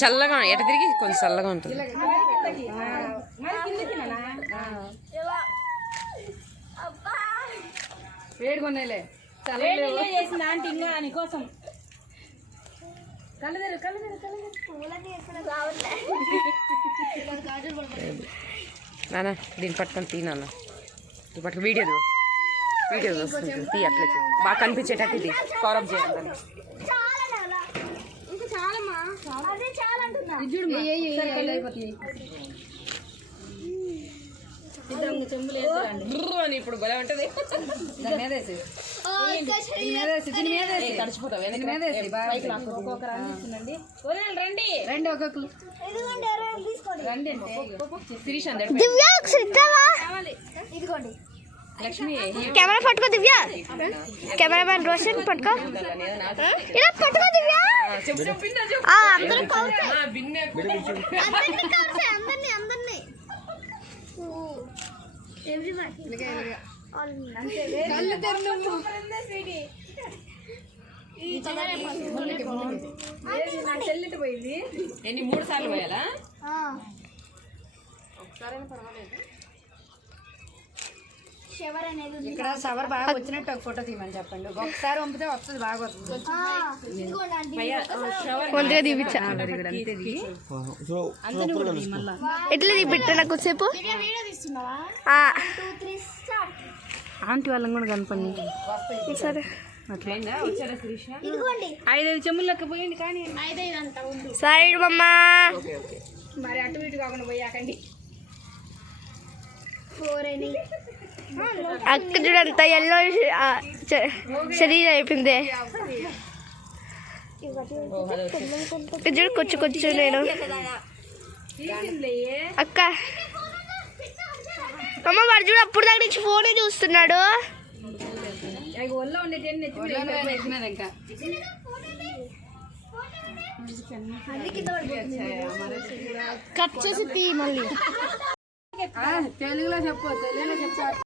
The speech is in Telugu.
చల్లగా ఎట తిరిగి కొంచెం చల్లగా ఉంటుంది. వేడుకొన్నాయిలే చేసిన ఆంటీ ఇంకా అని కోసం నాన్న దీన్ని పట్టుకొని తీ నాన్న, పట్టు వీడియో వస్తుంది తీ, అట్లా బాగా కనిపించేటట్టు ఇది కవరప్ చేయాలి. ఇప్పుడు గొడవ ఉంటుంది. రండి ఒక్కొక్కరు లక్ష్మి కెమెరా పట్టుకో దివ్య, కెమెరా మ్యాన్ రోషన్ పట్టుకో, ఇలా పట్టుకో దివ్య. పోయింది ఎన్ని 3 సార్లు పోయాలా? ఒకసారైనా పర్వాలేదు. ఇక్కడ షవర్ బాగా వచ్చినట్టు ఒక ఫోటో తీయమని చెప్పండి. ఒకసారి పంపితే వస్తుంది, బాగా వస్తుంది. ఎట్లా తీపిట్ట నాకు సేపు ఆంటీ వాళ్ళని కూడా కనపండి. సరే అట్లయిందా? వచ్చారా శిరీష? 5 చెమ్ములు లెక్క పోయింది కానీ సైడ్ మమ్మా, మరి అటు ఇటు కాకుండా పోయాకండి. అక్క చూడంత ఎల్లో శరీరం అయిపోయింది. చూడు కొంచెం కొంచెం నేను అక్క అమ్మ వాడు చూడు అప్పుడు దాకా నుంచి ఫోనే చూస్తున్నాడు. ఒళ్ళో ఉండేటి ఇంకా కట్ చేసి తీ మళ్ళీ. తెలుగులో చెప్పు, తెలుగులో చెప్పు.